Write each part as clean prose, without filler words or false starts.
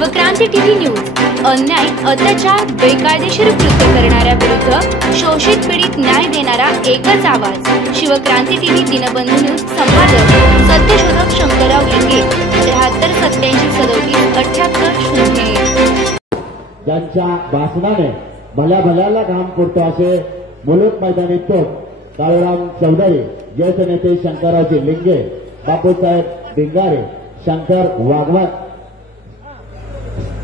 Shivkranti TV news अन्याय, अत्याचार, बेकायदेशीर कृत्य करणाऱ्या विरुद्ध शोषित पीडित न्याय देणारा एकच आवाज। शिवक्रांती टीव्ही दिनबंधू न्यूज संपादक सत्यशोधक शंकरराव लिंगे 73 87 37 78 01। ज्यांच्या भाषणाने भल्याला काम करतो असे मुलुक मैदानी तोप काळूराम चौधरी, ज्येष्ठ नेते शंकररावजी लिंगे, बापूसाहेब डिंगारे, शंकर वाघवार,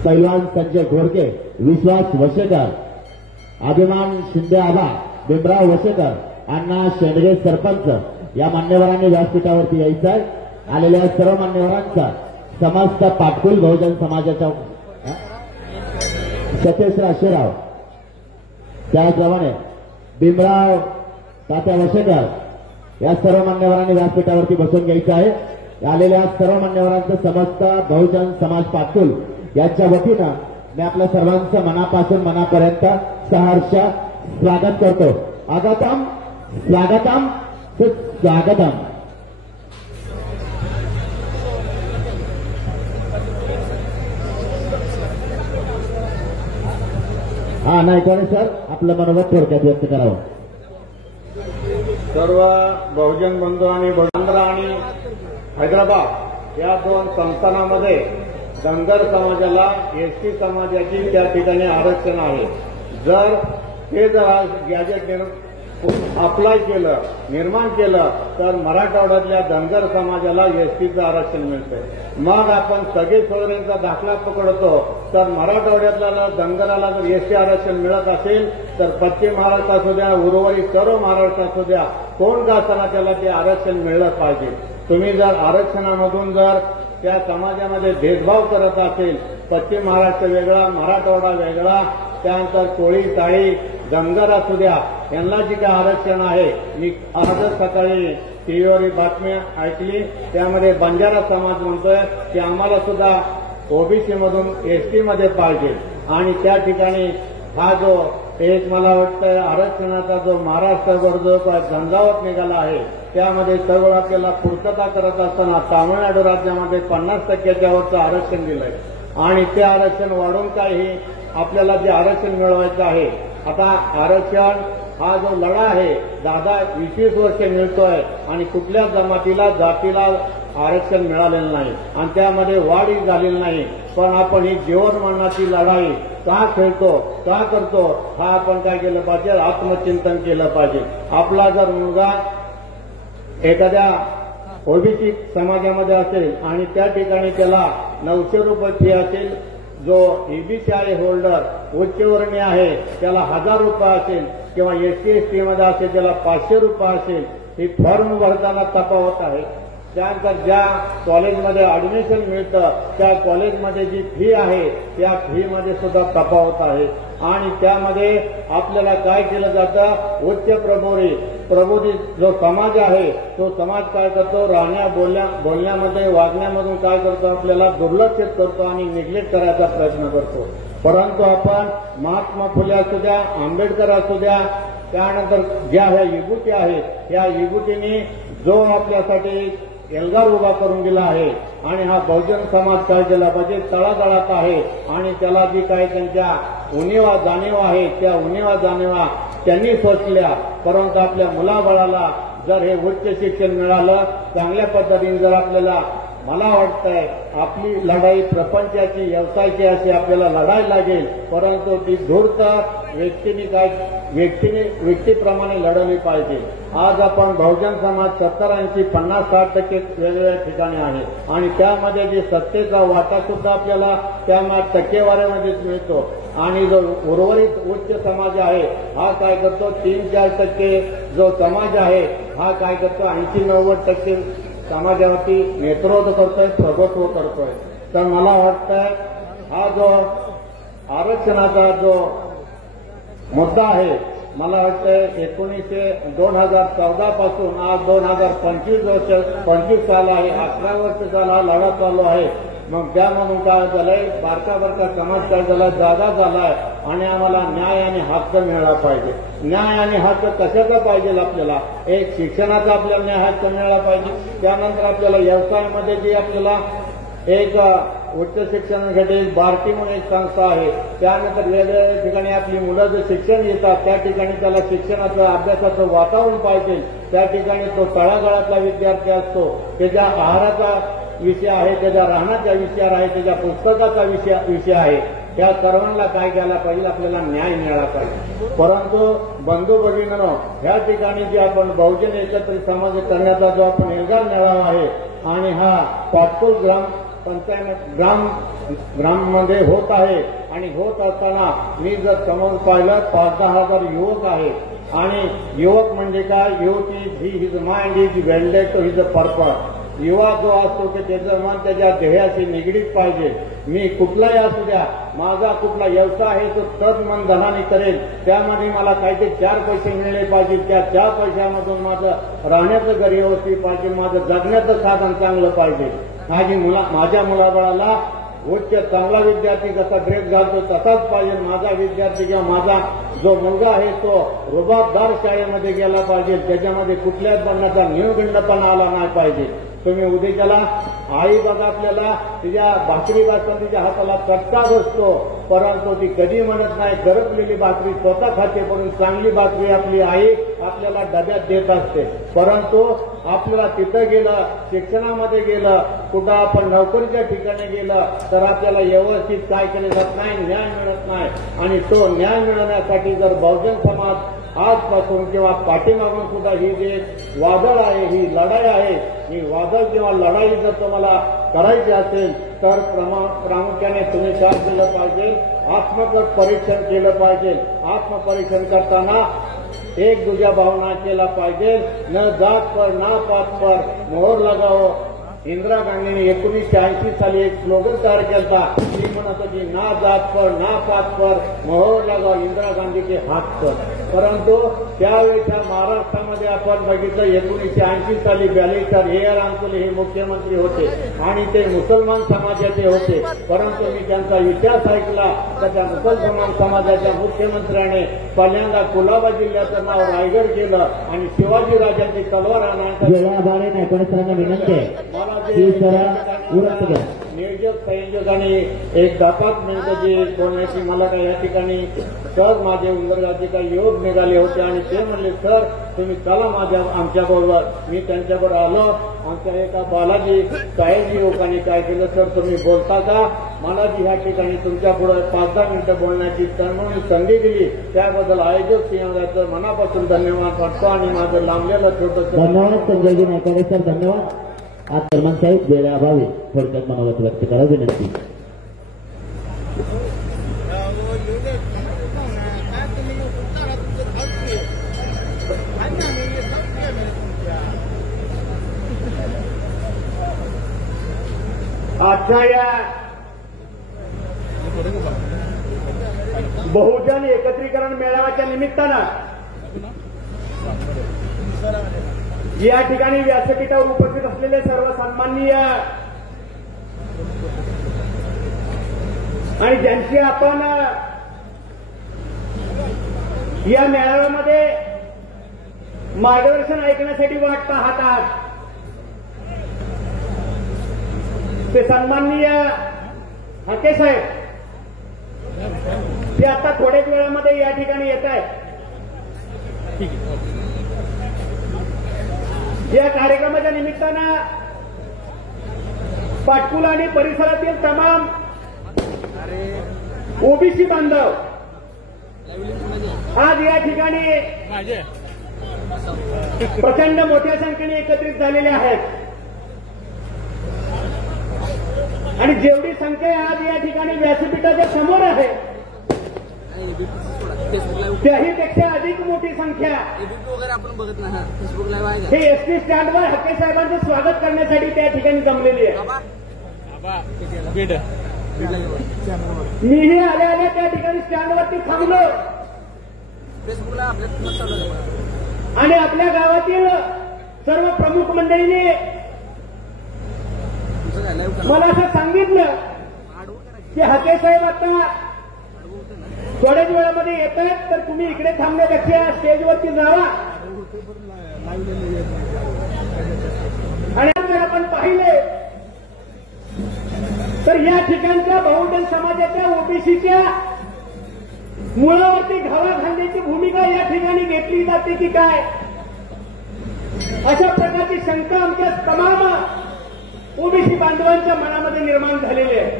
पैलवान संजय घोडके, विश्वास वशेकर, अभिमान शिंदे आबा, भीमराव वशेकर, अण्णा शेंडगे सरपंच या मान्यवरांनी व्यासपीठावरती यायचं आहे। आलेल्या सर्व मान्यवरांचा समस्त पाटकुल बहुजन समाजाच्या सतेश्वर आशीराव, त्याचप्रमाणे भीमराव तात्या वशेकर या सर्व मान्यवरांनी व्यासपीठावरती बसून घ्यायचं आहे। आलेल्या सर्व मान्यवरांचं समस्त बहुजन समाज पाटकुल यांच्या वतीनं मी आपल्या सर्वांचं मनापासून मनापर्यंत सहर्ष स्वागत करतो। आगतम स्वागतम सुस्वागतम। हा नाही कोणी सर आपलं मनोगत थोडक्यात व्यक्त करावं। सर्व बहुजन बंधू आणि आंध्र आणि हैदराबाद या दोन संस्थानांमध्ये धनगर समाजाला एसटी समाजाची त्या ठिकाणी आरक्षण आहे। जर ते गॅजेट अप्लाय केलं, निर्माण केलं तर मराठवाड्यातल्या धनगर समाजाला एसटीचं आरक्षण मिळतं। मग आपण सगळे सोयऱ्यांचा दाखला पकडतो तर मराठवाड्यातल्या धनगराला जर एसटी आरक्षण मिळत असेल तर पश्चिम महाराष्ट्र असू द्या, उर्वरित सर्व महाराष्ट्र असू द्या, कोण गाताना त्याला ते आरक्षण मिळलं पाहिजे। तुम्ही जर आरक्षणामधून जर त्या समाजामध्ये भेदभाव करत असेल, पश्चिम महाराष्ट्र वेगळा, मराठवाडा वेगळा, त्यानंतर कोळी, ताळी, धनगर असू द्या, यांना जी काय आरक्षण आहे, मी आजच सकाळी टीव्हीवर बातमी ऐकली, त्यामध्ये बंजारा समाज म्हणतोय की आम्हाला सुद्धा ओबीसी मधून एसटी मध्ये पाहिजे। आणि त्या ठिकाणी हा जो एक मला वाटतं आरक्षणाचा जो महाराष्ट्रावर जो झंझावत निघाला आहे, त्यामध्ये सर्व आपल्याला पूर्तता करत असताना तामिळनाडू राज्यामध्ये 50%च्या वरचं आरक्षण दिलंय आणि ते आरक्षण वाढून काही आपल्याला जे आरक्षण मिळवायचं आहे। आता आरक्षण हा जो लढा आहे 10-20 वर्ष मिळतोय आणि कुठल्या जमातीला जातीला आरक्षण मिळालेलं नाही आणि त्यामध्ये वाढ झालेली नाही। पण आपण ही जीवनमरणाची लढाई का खेळतो, का करतो, हा आपण काय केलं पाहिजे, आत्मचिंतन केलं पाहिजे। आपला जर मुलगा एखाद्या ओबीसी समाजामध्ये असेल आणि त्या ठिकाणी त्याला 900 रुपये फी असेल, जो ईबीसीआय होल्डर उच्चवर्णीय आहे त्याला 1000 रुपये असेल किंवा एसटी मध्ये असेल त्याला 500 रुपये असेल, ही फॉर्म भरताना तफावत आहे। त्यानंतर ज्या कॉलेजमध्ये ऍडमिशन मिळतं त्या कॉलेजमध्ये जी फी आहे त्या फीमध्ये सुद्धा तफावत आहे। आणि त्यामध्ये आपल्याला काय केलं जातं, उच्च प्रबोधित जो समाज आहे तो समाज काय करतो, राहण्या बोलण्यामध्ये वागण्यामधून काय करतो, आपल्याला दुर्लक्षित करतो आणि निग्लेक्ट करायचा प्रयत्न करतो। परंतु आपण महात्मा फुले असू द्या, आंबेडकर असू द्या, त्यानंतर ज्या ह्या विभूती आहेत, या विभूतींनी जो आपल्यासाठी एल्गार उभा करून दिला आहे आणि हा बहुजन समाज काय केला पाहिजे, तळागाळात आहे आणि त्याला जी काही त्यांच्या उणीवा जाणीवा आहे त्या उणीवा जाणीवा त्यांनी सोचल्या। परंतु आपल्या मुलाबाळाला जर हे उच्च शिक्षण मिळालं, चांगल्या पद्धतीने जर आपल्याला, मला वाटतंय आपली लढाई प्रपंचाची, व्यवसायाची अशी आपल्याला लढाई लागेल, परंतु ती धूर्त व्यक्तीप्रमाणे लढवली पाहिजे। आज आपण बहुजन समाज 70-80-50-60% वेगवेगळ्या ठिकाणी आहे आणि त्यामध्ये जे सत्तेचा वाटा सुद्धा आपल्याला त्या टक्केवारीमध्ये मिळतो आणि जो उर्वरित उच्च समाज आहे हा काय करतो, 3-4% जो समाज आहे हा काय करतो, 80-90% समाजावरती नेतृत्व करतोय, प्रभुत्व करतोय। तर मला वाटतं हा जो आरक्षणाचा जो मुद्दा आहे, मला वाटतं 2014 पासून आज 2025 साल आहे, 11 वर्ष झाला लढा चालू आहे। मग त्यामधून काय झालंय, बारका समाज काय झाला, जागा झालाय आणि आम्हाला न्याय आणि हक्क मिळाला पाहिजे। न्याय आणि हक्क कशाचा पाहिजे, आपल्याला एक शिक्षणाचा आपल्याला न्याय हक्क मिळाला पाहिजे। त्यानंतर आपल्याला व्यवसायामध्ये जी आपल्याला एक उच्च शिक्षणासाठी एक बार्टी म्हणून एक संस्था आहे. त्यानंतर वेगवेगळ्या ठिकाणी आपली मुलं जे शिक्षण घेतात त्या ठिकाणी त्याला शिक्षणाचं अभ्यासाचं वातावरण पाहिजे. त्या ठिकाणी तो तळागाळातला विद्यार्थी असतो, त्याच्या आहाराचा विषय आहे, त्याच्या राहण्याचा विषय आहे, त्याच्या पुस्तकाचा विषय आहे. त्या सर्वांना काय केला पाहिजे, आपल्याला न्याय मिळाला पाहिजे. परंतु बंधू भगिनींनो, ह्या ठिकाणी जे आपण बहुजन एकत्रित समाज करण्याचा जो आपण एल्गार मेळावा आहे आणि हा पाटकुल ग्रामपंचायत ग्राममध्ये होत आहे आणि होत असताना मी जर समोर पाहिलं 5-10 हजार युवक आहे. आणि युवक म्हणजे काय, youth is his mind is welded to his purpose. युवा जो असतो की त्याचं मन त्याच्या ध्येयाशी निगडीत पाहिजे. मी कुठलाही असू द्या, माझा कुठला व्यवसाय आहे तो तन मन धनाने करेल, त्यामध्ये मला काहीतरी 4 पैसे मिळले पाहिजे. त्या 4 पैशामधून माझं राहण्याचं घर व्यवस्थित पाहिजे, माझं जगण्याचं साधन चांगलं पाहिजे. माझ्या मुलाबाळाला उच्च चांगला विद्यार्थी जसा ड्रेस घालतो तसाच पाहिजे. माझा विद्यार्थी किंवा माझा जो मुलगा आहे तो रुबाबदार शाळेमध्ये गेला पाहिजे, त्याच्यामध्ये कुठल्याच बंधाचा न्यूगंडपणा आला नाही पाहिजे. तुम्ही उद्याच्याला आई बघा, आपल्याला तिच्या भाकरी बासुंदीच्या हाताला चटका बसतो, परंतु ती कधी म्हणत नाही गरजलेली भाकरी स्वतः खाते, परंतु चांगली भाकरी आपली आई आपल्याला डब्यात देत असते. परंतु आपल्याला तिथं गेलं, शिक्षणामध्ये गेलं, कुठं आपण नोकरीच्या ठिकाणी गेलं तर आपल्याला व्यवस्थित काय केले जात नाही, न्याय मिळत नाही. आणि तो न्याय मिळवण्यासाठी जर बहुजन समाज आजपासून किंवा पाठीमागून सुद्धा ही जे वादळ आहे, ही लढाई आहे, ही वादळ किंवा लढाई जर तुम्हाला करायची असेल तर प्रामुख्याने तुम्ही काय केलं पाहिजे, आत्मपरीक्षण केलं पाहिजे. आत्मपरीक्षण करताना एक दूजा भावना केला पाहिजे. न जात पर ना पात पर मोहर लगाओ. इंदिरा गांधीने 1980 साली एक स्लोगन तयार केला. ती म्हणत होती, ना जात पर ना पात पर मोहर लगाओ, इंदिरा गांधीचे हात पर. परंतु त्यावेळेच्या महाराष्ट्रामध्ये आपण बघितलं 1980 साली बॅलेश्वर A.R. अंकुले हे मुख्यमंत्री होते आणि ते मुसलमान समाजाचे होते. परंतु मी त्यांचा इतिहास ऐकला तर त्या मुसलमान समाजाच्या मुख्यमंत्र्याने पहिल्यांदा कुलाबा जिल्ह्याचं नाव रायगड केलं आणि शिवाजी राजांची तलवार आणायचा विनंती आहे नियोजक संयोजकांनी एक 10-5 मिनिटाची बोलण्याची मला काही या ठिकाणी सर माझे उंदरगावचे काही योग निघाले होते आणि ते म्हणले, सर तुम्ही चला आमच्याबरोबर. मी त्यांच्याबरोबर आलो. आमच्या एका बालाजी साहेब युवकांनी काय केलं, सर तुम्ही बोलता का, मला जी ह्या ठिकाणी तुमच्या पुढे 5-10 मिनिटं बोलण्याची संधी दिली त्याबद्दल आयोजक सिंहाचं मनापासून धन्यवाद वाटतो. आणि माझं लांबलेलं छोटं धन्यवाद संजयजी नायकाडे सर, धन्यवाद. आज सलमान साहेब वेळेअभावी थोडक्यात मनोगत व्यक्त करा विनंती. आजच्या या बहुजन एकत्रीकरण मेळाव्याच्या निमित्तानं या ठिकाणी व्यासपीठावर उपस्थित असलेले सर्व सन्माननीय आणि ज्यांची आपण या मेळाव्यामध्ये मार्गदर्शन ऐकण्यासाठी वाट पाहत आहात, ते सन्माननीय हाके साहेब ते आता थोड्याच वेळामध्ये या ठिकाणी येत आहेत. या कार्यक्रमाच्या निमित्तानं पाटकुल आणि परिसरातील तमाम ओबीसी बांधव आज या ठिकाणी प्रचंड मोठ्या संख्येने एकत्रित झालेले आहेत. आणि जेवढी संख्या आज या ठिकाणी व्यासपीठाच्या समोर आहे त्याहीपेक्षा अधिक मोठी संख्या आपण बघत नाही, फेसबुक लाईव्ह आहे. हे एसटी स्टँडवर हक्के साहेबांचं स्वागत करण्यासाठी त्या ठिकाणी जमलेली आहे. मीही आल्या आल्या त्या ठिकाणी स्टँडवरती थांबलो फेसबुकला आपल्या आणि आपल्या गावातील सर्व प्रमुख मंडळींनी मला असं सांगितलं की हक्के साहेब आता थोड्याच वेळामध्ये येत आहेत, तर तुम्ही इकडे थांबण्यापेक्षा स्टेजवरती जावा. आणि आपण पाहिले तर या ठिकाणच्या बहुजन समाजाच्या ओबीसीच्या मुळावरती घावा घालण्याची भूमिका या ठिकाणी घेतली जाते की काय, अशा प्रकारची शंका आमच्या तमाम ओबीसी बांधवांच्या मनामध्ये निर्माण झालेली आहे.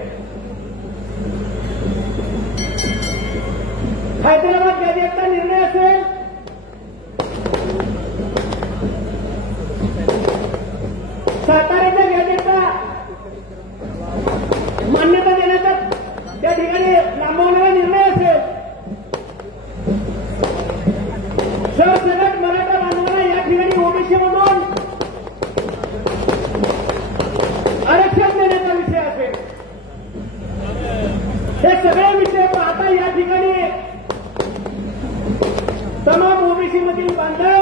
हैदराबाद गॅजेटचा निर्णय असेल, साताऱ्याच्या गॅजेटचा मान्यता देण्याचा त्या ठिकाणी लांबवणारा निर्णय असेल, सरसकट मराठा बांधवांना या ठिकाणी ओबीसी मधून आरक्षण देण्याचा विषय असेल, हे सगळे विषय पाहता या ठिकाणी तमाम ओबीसी मधील बांधव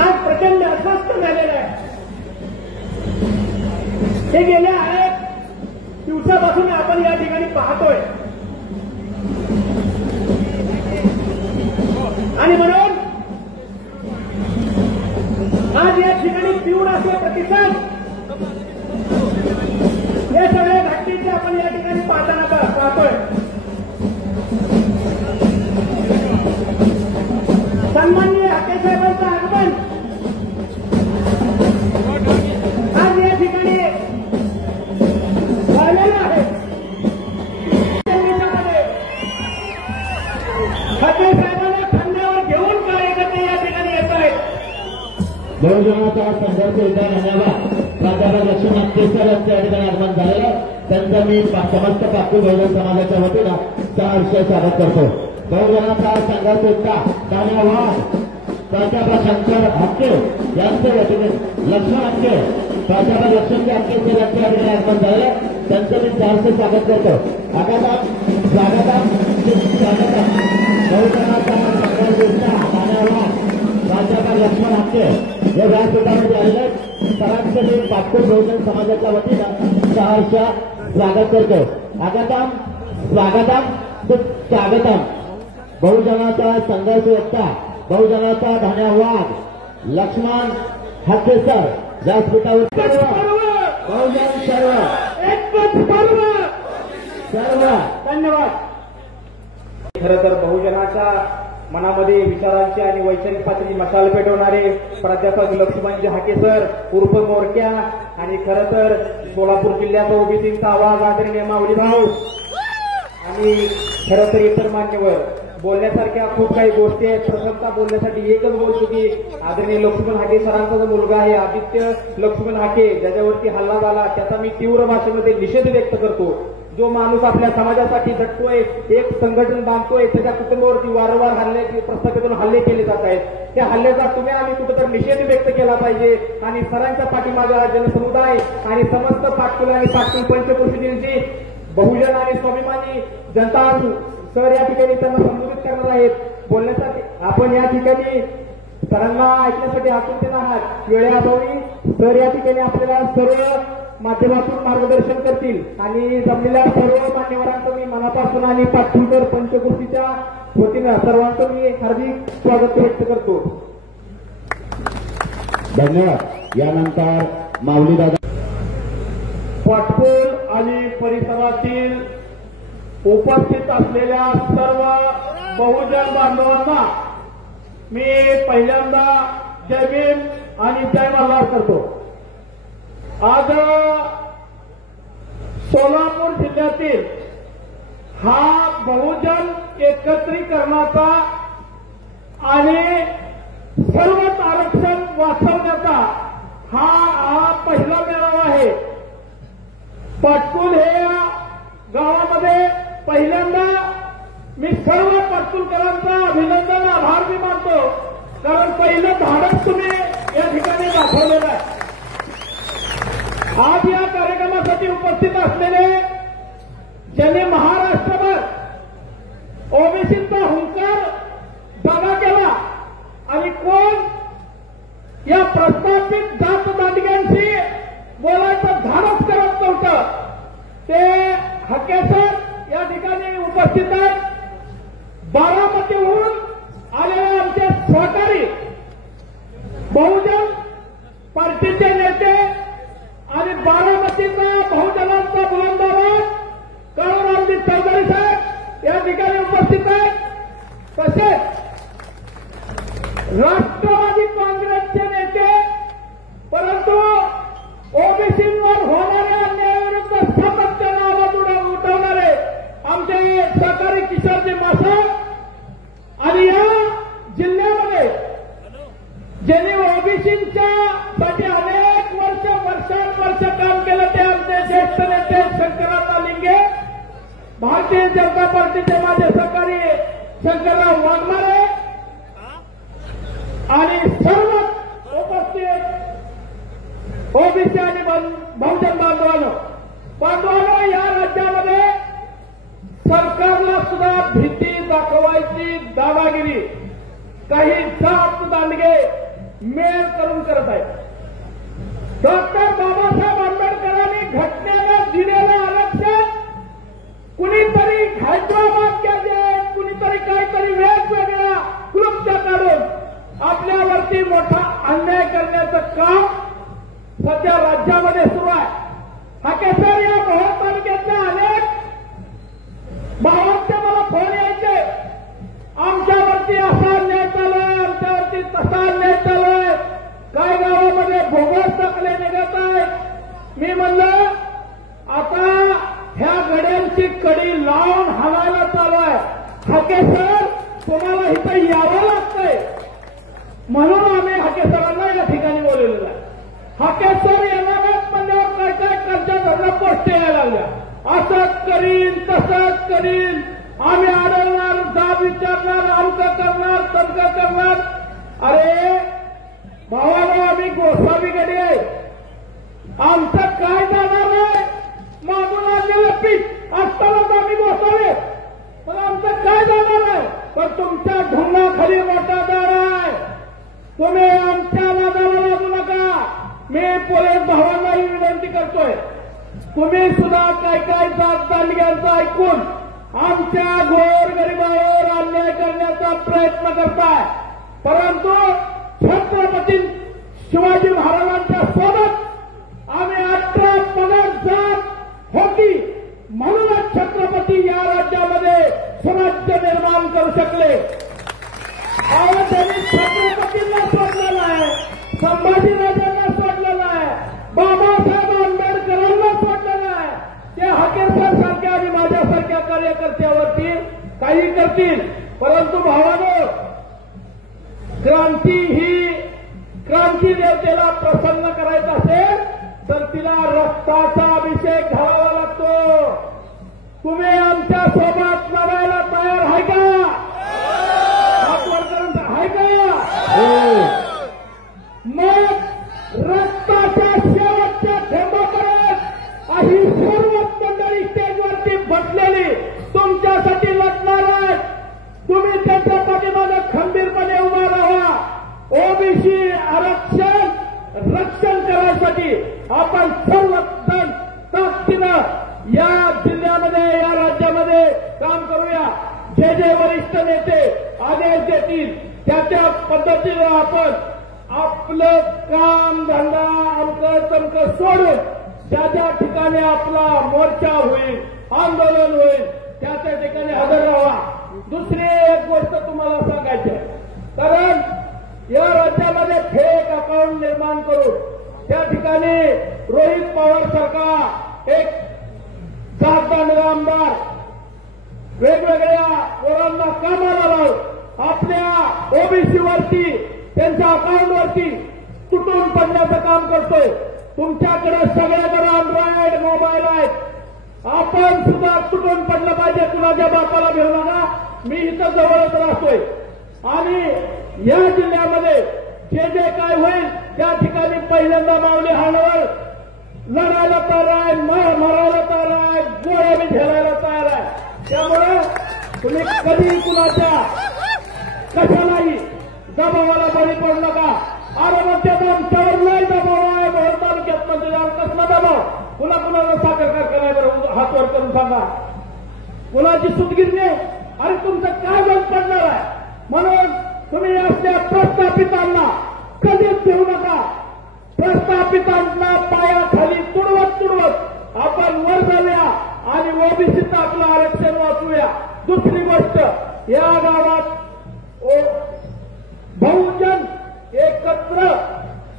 आज प्रचंड अस्वस्थ झालेला आहे. हे गेल्या अनेक दिवसापासून आपण या ठिकाणी पाहतोय आणि म्हणून आज या ठिकाणी तीव्र असे प्रतिसाद या सगळ्या घटनेचे आपण या ठिकाणी पाहतोय. सन्माननीय हाके साहेबांचं आगमन आज या ठिकाणी झालेलं आहे. हाके साहेबांना खांद्यावर घेऊन कार्यकर्ते या ठिकाणी येत आहेत. बहुजनाचा संघर्ष उद्या धन्यवाद प्राध्यापक लक्ष्मण केसर यांच्या या ठिकाणी आगमन झालेलं, त्यांचं मी समस्त पाकू बहुजन समाजाच्या वतीनं सहर्ष स्वागत करतो. बहुजनाचा संघर्ष एकता धन्यवाद प्राध्यापक शंकर हक्के यांचे वतीने लक्ष्मण हक्के प्राध्यापक लक्ष्मण हक्के यांच्या या ठिकाणी आगमन झालेलं, त्यांचं मी सहर्ष स्वागत करतो. स्वागतम बहुजनाचा संघर्ष एकता धन्यवाद प्राध्यापक लक्ष्मण हक्के हे व्यासपीठामध्ये आलेले सरांचं मी पाटपूर बहुजन समाजाच्या वतीनं सहर्ष स्वागत करतो. स्वागतम बहुजनाचा संघर्ष एकता बहुजनाचा धन्यवाद लक्ष्मण हक्के सर व्यासपीठावर बहुजन सर्व धन्यवाद. खरं तर बहुजनाच्या मनामध्ये विचारांची आणि वैचारिक पातळी मशाल पेटवणारे प्राध्यापक लक्ष्मण हाके सर उर्फ मोरक्या आणि खरं तर सोलापूर जिल्ह्याचा ओबीसीचा आवाज आदरणीय माऊली भाऊ आणि खरं तर इतर मान्यवर बोलण्यासारख्या खूप काही गोष्टी आहेत. प्रथमतः बोलण्यासाठी एकच बोलतो की आदरणीय लक्ष्मण हाके सरांचा जो मुलगा आहे आदित्य लक्ष्मण हाके ज्याच्यावरती हल्ला झाला त्याचा मी तीव्र भाषेमध्ये निषेध व्यक्त करतो. जो माणूस आपल्या समाजासाठी झटतोय, एक संघटन बांधतोय, त्याच्या कुटुंबावरती वारंवार हल्ले प्रस्थापितून हल्ले केले जात आहेत, त्या हल्ल्याचा तुम्ही आम्ही कुठेतरी निषेध व्यक्त केला पाहिजे आणि सरांच्या पाठीमागे जनसमुदाय आणि समस्त पाटकुल आणि पाटकुल पंचकृषीची बहुजन आणि स्वाभिमानी जनता सर या ठिकाणी त्यांना संबोधित करणार आहेत. बोलण्यासाठी आपण या ठिकाणी सरांना ऐकण्यासाठी आतुरतेने आहात. वेळेअभावी सर या ठिकाणी आपल्याला सर्व माध्यमातून मार्गदर्शन करतील आणि जमलेल्या सर्व मान्यवरांचं मी मनापासून आणि पाटकुलकर पंचकृषीच्या वतीनं सर्वांचं मी हार्दिक स्वागत व्यक्त करतो. धन्यवाद. यानंतर माऊली दादा पाटकुल आणि परिसरातील उपस्थित असलेल्या सर्व बहुजन बांधवांना मी पहिल्यांदा जय भीम आणि जय मल्हार करतो. आज सोलापूर जिल्ह्यातील हा बहुजन एकत्रीकरणाचा आणि सर्वच आरक्षण वाचवण्याचा हा पहिला मेळावा आहे. पाटकुल हे गावामध्ये पहिल्यांदा मी सर्व पाटकुलकरांचा अभिनंदन आभार मी मानतो, कारण पहिलं धाडस तुम्ही या ठिकाणी दाखवलेलं आहे. आज या कार्यक्रमासाठी उपस्थित असलेले ज्यांनी महाराष्ट्रभर ओबीसीचा हुंकार जागा केला आणि कोण या प्रस्थापित जात दांडग्यांशी बोलायचं धाडस करत नव्हतं ते हाके सर या ठिकाणी उपस्थित आहेत. बारामतीहून आलेले आमचे सहकारी बहुजन पार्टीचे नेते आणि बारामतीचा बहुजनांचा ज्येष्ठ नेते शंकरराव लिंगे, भारतीय जनता पार्टीचे माझे सहकारी शंकरराव वाघमारे आणि सर्व उपस्थित ओबीसी आणि बहुजन बांधवांनो, या राज्यामध्ये सरकारला सुद्धा भीती दाखवायची दादागिरी काही जात दांडगे मेळ करून करत आहेत. डॉक्टर बाबासाहेब आंबेडकरांनी घटनेनं दिलेलं आरक्षण कुणीतरी हैदराबाद गॅजेट, कुणीतरी काहीतरी वेगवेगळ्या कृत्य काढून आपल्यावरती मोठा अन्याय करण्याचं काम सध्या राज्यामध्ये सुरू आहे. हाकेसर, या मोहोळ तालुक्यातल्या अनेक भावांचे मला फोन यायचे, आमच्यावरती असा अन्याय चालूय, आमच्यावरती तसा अन्याय चालूय, काय गावामध्ये भोगस टाकले निघत आहे. मी म्हणलं आता ह्या गड्यांची कडी लावून हाणायला चालू आहे. हाकेसर, तुम्हाला इथं यावं लागतंय म्हणून आम्ही हाकेसरांना या ठिकाणी बोलवलेलं आहे. हाकेसर येणार म्हणल्यावर काय काय कर्ज धरणं पोस्ट यायला लागल्या, असंच करीन तसंच करीन, आम्ही अडवणार, जाब विचारणार, अमकं करणार, तमकं करणार. अरे भावाला आम्ही गोसावी गडी आहे, आमचं काय जाणार आहे? मागून आणलेलं पीक असतानाच आम्ही गोसावे, पण आमचं काय जाणार आहे? पण तुमच्या ढोंगाखाली मोठा दार आहे, तुम्ही आमच्या नादाला लागू नका. मी पोलीस भावांनाही विनंती करतोय, तुम्ही सुद्धा काय काय जात दांडग्यांचं ऐकून आमच्या गोरगरिबावर अन्याय करण्याचा प्रयत्न करताय. परंतु छत्रपती शिवाजी महाराजांच्या सोबत आम्ही 18 पगड जात होती, म्हणूनच छत्रपती या राज्यामध्ये स्वराज्य निर्माण करू शकले. त्यांनी छत्रपतींना सोडलेलं आहे, संभाजीराजांना सोडलेलं आहे, बाबासाहेब आंबेडकरांना सोडलेलं आहे. ते हाकेसर सारख्या आणि माझ्यासारख्या कार्यकर्त्यावरती काही करतील. परंतु भावानो, क्रांती देवतेला प्रसन्न करायचं असेल तर तिला रक्ताचा अभिषेक घालावा लागतो. तुम्ही आमच्या सोबत लढायला तयार आहे का? आहे का? मग रक्ताच्या शेवटच्या थेंबापर्यंत ही सर्व मंडळी स्टेजवरती बसलेली तुमच्यासाठी लढणार आहेत. तुम्ही त्यांच्या पाठीमागे खंबीरपणे उभा राहा. ओबीसी आरक्षण रक्षण करण्यासाठी आपण सर्वजण ताकदीनं या जिल्ह्यामध्ये, या राज्यामध्ये काम करूया. जे जे वरिष्ठ नेते आदेश देतील त्या पद्धतीनं आपण आपलं काम धंदा अमकं तमकं सोडून ज्या ठिकाणी आपला मोर्चा होईल, आंदोलन होईल, त्या ठिकाणी हजर राहा. दुसरी एक गोष्ट तुम्हाला सांगायची आहे, कारण या राज्यामध्ये फेक अकाउंट निर्माण करून त्या ठिकाणी रोहित पवार सारखा एक जातदांडगा आमदार वेगवेगळ्या पोरांना कामाला लावून आपल्या ओबीसीवरती, त्यांच्या अकाउंटवरती तुटून पडण्याचं काम करतोय. तुमच्याकडे सगळ्याकडे अँड्रॉइड मोबाईल आहेत, आपण सुद्धा तुटून पडलं पाहिजे. कुणाच्या बापाला भेटू नका. मी इथं जवळच राहतोय आणि या जिल्ह्यामध्ये जे काय होईल त्या ठिकाणी पहिल्यांदा माऊली हाणावर लढायला तयार आहे, मारायला तयार आहे, गोळ्या बी झेलायला तयार आहे. त्यामुळे तुम्ही कधी कुणाच्या कशालाही दबावाला बळी पडू नका. अरे म्हणते आमच्यावर लय दबाव आहे मोहोळ तालुक्यात, म्हणजे कसला दबाव? कुणाला साखर कारखाना बरोबर हात वर करून सांगा, कुणाची सुतगिरणी? अरे तुमचं काय बंद पडणार आहे? म्हणून तुम्ही आपल्या प्रस्थापितांना कधीच देऊ नका. प्रस्थापितांना पायाखाली तुडवत आपण वर जाऊया आणि ओबीसीचं आपलं आरक्षण वाचूया. दुसरी गोष्ट, या गावात बहुजन एकत्र,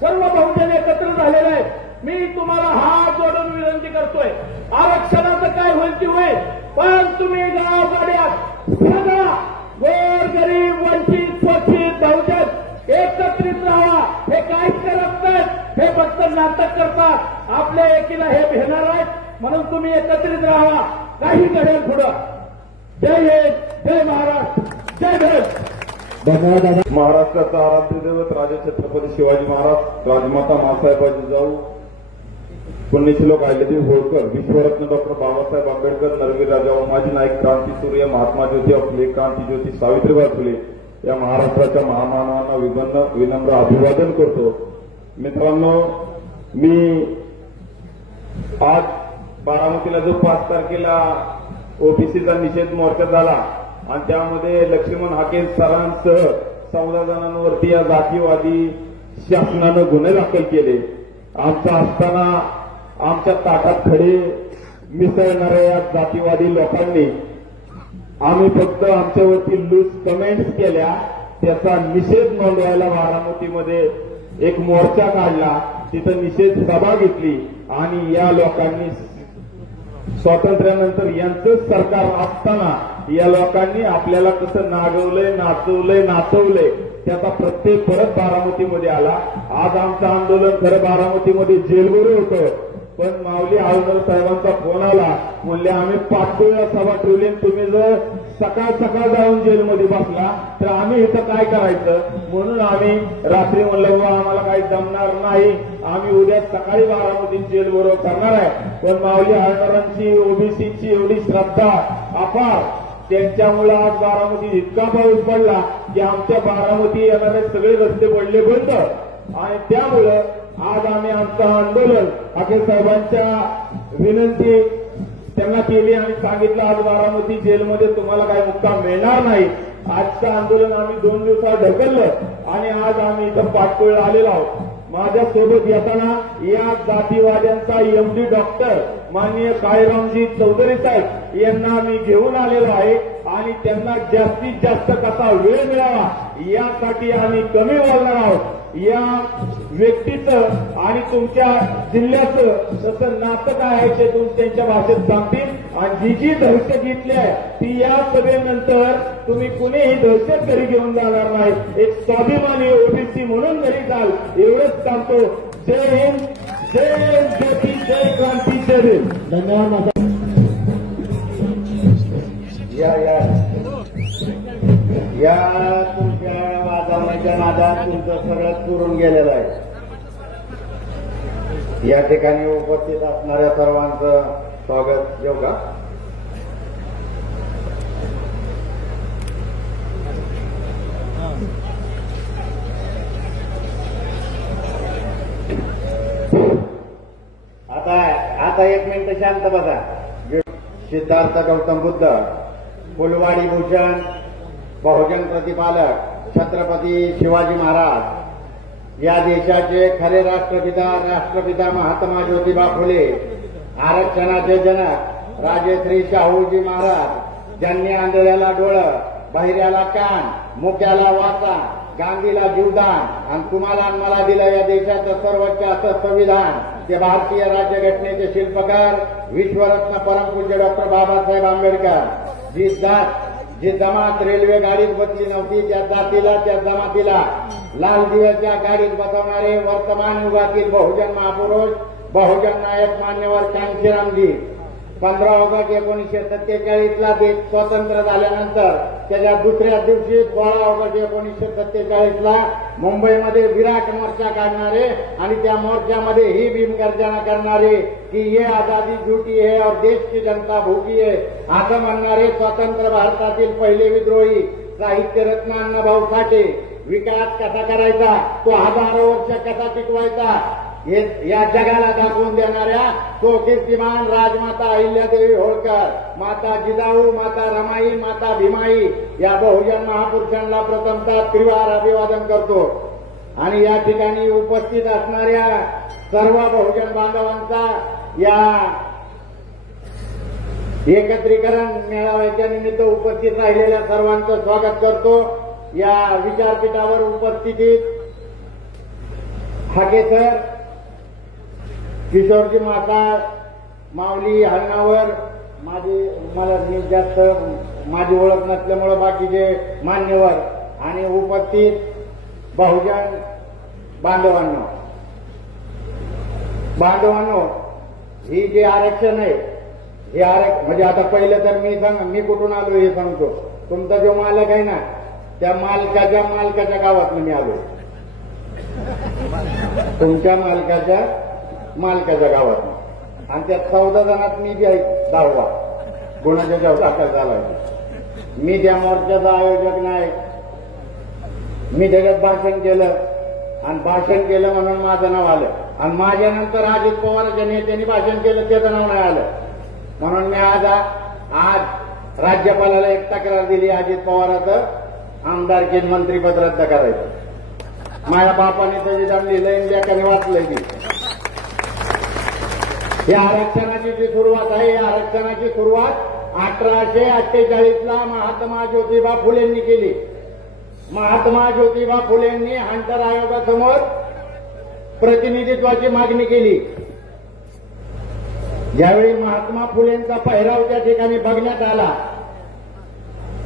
सर्व बहुजन एकत्र झालेले आहेत. मी तुम्हाला हात जोडून विनंती करतोय, आरक्षणाचं काय होईल ते होईल, पण तुम्ही गावगाड्यात सगळा गोरगरीब, वंचित, शोषित, बहुजन एकत्रित राहा. हे काहीच करत नाहीत, हे फक्त नाटक करतात. आपल्या एकीला हे घेणार आहेत म्हणून तुम्ही एकत्रित राहा. काही घडेल पुढं. जय हिंद, जय महाराष्ट्र, जय भारत. धन्यवाद दादा. महाराष्ट्राचा आराध्य दैवत राजे छत्रपती शिवाजी महाराज, राजमाता मासाहेब जिजाऊ, पुण्यश्लोक अहिल्यादेवी होळकर, विश्वरत्न डॉक्टर बाबासाहेब आंबेडकर, नरवीर राजा उमाजी नाईक, क्रांतीसूर्य महात्मा ज्योती फुले, क्रांती ज्योती सावित्रीबाई फुले या महाराष्ट्राच्या महामानवांना विनम्र अभिवादन करतो. मित्रांनो, मी आज बारामतीला जो 5 तारखेला ओबीसीचा निषेध मोर्चा झाला आणि त्यामध्ये लक्ष्मण हाके सरांसह 14 जणांवरती या जातीवादी शासनानं गुन्हे दाखल केले. आमचा असताना आमच्या ताटात खडे मिसळणाऱ्या या जातीवादी लोकांनी आम्ही फक्त आमच्यावरती लूज कमेंट्स केल्या. त्याचा निषेध नोंदवायला बारामतीमध्ये एक मोर्चा काढला, तिथं निषेध सभा घेतली आणि या लोकांनी स्वातंत्र्यानंतर यांचंच सरकार असताना या लोकांनी आपल्याला कसं नागवलंय, नाचवलंय त्याचा प्रत्येक परत बारामतीमध्ये आला. आज आमचं आंदोलन खरं बारामतीमध्ये जेलभर होतं, पण माऊली आळूनर साहेबांचा फोन आला, म्हणले आम्ही पाटोळ्या सभा ठेवली, तुम्ही जर सकाळ जाऊन जेलमध्ये बसला तर आम्ही इथं काय करायचं. म्हणून आम्ही रात्री म्हणलं बाबा आम्हाला काही जमणार नाही, आम्ही उद्या सकाळी बारामतीत जेल बरोबर करणार आहे. पण माऊली आळूनरांची ओबीसीची एवढी श्रद्धा अपार, त्यांच्यामुळे आज बारामतीत इतका पाऊस पडला की आमच्या बारामती येणारे सगळे रस्ते पडले बंद. आणि त्यामुळं आज आम्ही आमचं आंदोलन हाके साहेबांच्या विनंती त्यांना केली आणि सांगितलं आज बारामती जेलमध्ये तुम्हाला काही मुक्काम मिळणार नाही. आजचं आंदोलन आम्ही 2 दिवसात ढकललं आणि आज आम्ही इथं पाटकोळला आलेलो आहोत. माझ्यासोबत येताना या जातीवाद्यांचा एमडी डॉक्टर माननीय काळीरामजी चौधरी साहेब यांना मी घेऊन आलेलो आहे आणि त्यांना जास्तीत जास्त कसा वेळ मिळावा यासाठी आम्ही कमी बोलणार आहोत. या व्यक्तीचं आणि तुमच्या जिल्ह्याचं तसं नातं काय आहे ते त्यांच्या भाषेत सांगतील आणि जी दहशत घेतली आहे ती या सभेनंतर तुम्ही कुणीही दहशत घरी घेऊन जाणार नाही. एक स्वाभिमानी ओबीसी म्हणून घरी जाल एवढंच सांगतो. जय हिंद, जय ज्योती, जय क्रांती, जय भीम. धन्यवाद. या तुमच्या वादाच्या नादात तुमचं सगळं पुरून गेलेलं आहे. या ठिकाणी उपस्थित असणाऱ्या सर्वांचं स्वागत. येऊ का? आता 1 मिनिट शांत बसा. सिद्धार्थ गौतम बुद्ध, फुलवाडी भूषण, बहुजन प्रतिपालक छत्रपती शिवाजी महाराज या देशाचे खरे राष्ट्रपिता महात्मा ज्योतिबा फुले, आरक्षणाचे जनक राजेश्री शाहूजी महाराज, ज्यांनी आंधळ्याला डोळं, बहिऱ्याला कान, मुक्याला वाचा, गांधीला जीवदान आणि तुम्हाला आणि मला दिलं या देशाचं सर्वोच्च असं संविधान. ते भारतीय राज्यघटनेचे शिल्पकार विश्वरत्न परमपूज्य डॉक्टर बाबासाहेब आंबेडकर. जी जमात रेल्वे गाडीत बसली नव्हती त्या जातीला, त्या जमातीला लाल दिव्याच्या गाडीत बसवणारे वर्तमान युगातील बहुजन महापुरुष, बहुजन नायक मान्यवर कांशीरामजी. 15 ऑगस्ट 1947ला देश स्वतंत्र झाल्यानंतर त्याच्या दुसऱ्या दिवशी 16 ऑगस्ट 1947ला मुंबईमध्ये विराट मोर्चा काढणारे आणि त्या मोर्चामध्ये ही भीमगर्जना करणारे की ये आजादी झूठी है और देश की जनता भूकी है असं म्हणणारे स्वतंत्र भारतातील पहिले विद्रोही साहित्यरत्न अण्णाभाऊ साठे. विकास कसा करायचा, तो हजारो वर्ष कसा टिकवायचा हे या जगाला दाखवून देणाऱ्या तो कीर्तिमान राजमाता अहिल्यादेवी होळकर, माता जिजाऊ, माता रमाई, माता भीमाई या बहुजन महापुरुषांना प्रथमतः त्रिवार अभिवादन करतो. आणि या ठिकाणी उपस्थित असणाऱ्या सर्व बहुजन बांधवांचा या एकत्रीकरण मेळाव्याच्या निमित्त उपस्थित राहिलेल्या सर्वांचं स्वागत करतो. या विचारपीठावर उपस्थितीत हाके सर, किशोरजी माता, माऊली हलनावर, मला जास्त माझी ओळख नसल्यामुळे बाकीचे मान्यवर आणि उपस्थित बहुजन बांधवांनो, ही जे आरक्षण आहे हे म्हणजे आता पहिलं तर मी कुठून आलो हे सांगतो. तुमचा जो मालक आहे ना त्या मालकाच्या गावात मी आलो. तुमच्या मालकाच्या गावात आणि त्या 14 जणात मी बी आहे 10वा गुन्ह्याच्या जेव्हा दाखल झाला. मी त्या मोर्चाचा आयोजक नाही. मी त्याच्यात भाषण केलं आणि भाषण केलं म्हणून माझं नाव आलं आणि माझ्यानंतर अजित पवारच्या नेत्यांनी भाषण केलं त्याचं नाव नाही आलं. म्हणून मी आज राज्यपालाला एक तक्रार दिली अजित पवाराचं आमदारकी मंत्रीपद रद्द करायचं. माझ्या बापाने संविधान लिहिलंय लेखाने वाचलंय की. या आरक्षणाची जी सुरुवात आहे या आरक्षणाची सुरुवात 1848ला महात्मा ज्योतिबा फुलेंनी केली. महात्मा ज्योतिबा फुलेंनी हंटर आयोगासमोर प्रतिनिधित्वाची मागणी केली. ज्यावेळी महात्मा फुलेंचा पहिराव त्या ठिकाणी बघण्यात आला,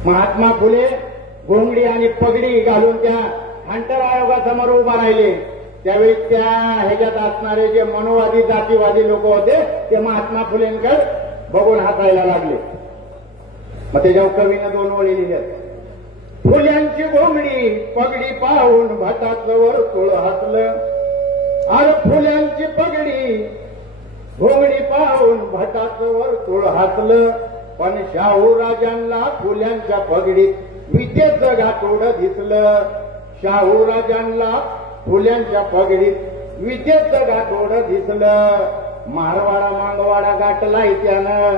महात्मा फुले घोंगडी आणि पगडी घालून त्या हंटर आयोगासमोर उभा राहिले. त्यावेळी त्या ह्याच्यात असणारे जे मनोवादी जातीवादी लोक होते ते महात्मा फुलेंकडे बघून हसायला लागले. मग त्याच्यावर कवीनं 2 ओळी लिहिल्या. फुल्यांची घोंगडी पगडी पाहून भातातलं वर्तुळ हसलं. अरे फुल्यांची पगडी घोंगडी पाहून भाताचं वर्तुळ हसलं. पण शाहू राजांना फुल्यांच्या पगडीत विद्येचं गाठोडं दिसलं. शाहू राजांना फुल्यांच्या पगडीत विद्येचं गाठोडं दिसलं. मारवाडा मांगवाडा गाठलाय त्यानं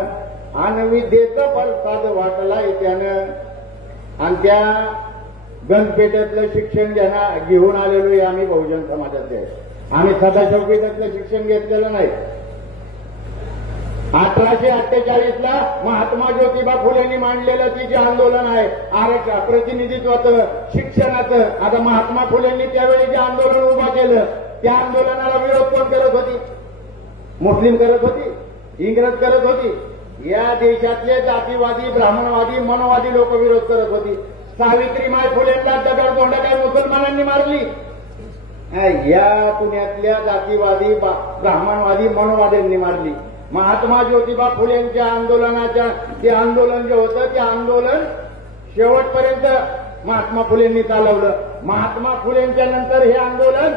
आणि विद्येचं प्रसाद वाटलाय त्यानं. आणि त्या गणपेठेतलं शिक्षण घेऊन आलेलो आहे आम्ही बहुजन समाजाचे. आम्ही सदाशिवपेठेतलं शिक्षण घेतलेलं नाही. 1848ला महात्मा ज्योतिबा फुलेंनी मांडलेलं ते जे आंदोलन आहे आरक्षण प्रतिनिधित्वाचं शिक्षणाचं, आता महात्मा फुलेंनी त्यावेळी जे आंदोलन उभा केलं त्या आंदोलनाला विरोध कोण करत होती? मुस्लिम करत होती, इंग्रज करत होती. या देशातले जातीवादी ब्राह्मणवादी मनोवादी लोक विरोध करत होती. सावित्रीमाई फुलेंना दगडधोंड काय मुसलमानांनी मारली? या पुण्यातल्या जातीवादी ब्राह्मणवादी मनोवाद्यांनी मारली. महात्मा ज्योतिबा फुलेंच्या आंदोलनाच्या ते आंदोलन जे होतं ते आंदोलन शेवटपर्यंत महात्मा फुलेंनी चालवलं. महात्मा फुलेंच्या नंतर हे आंदोलन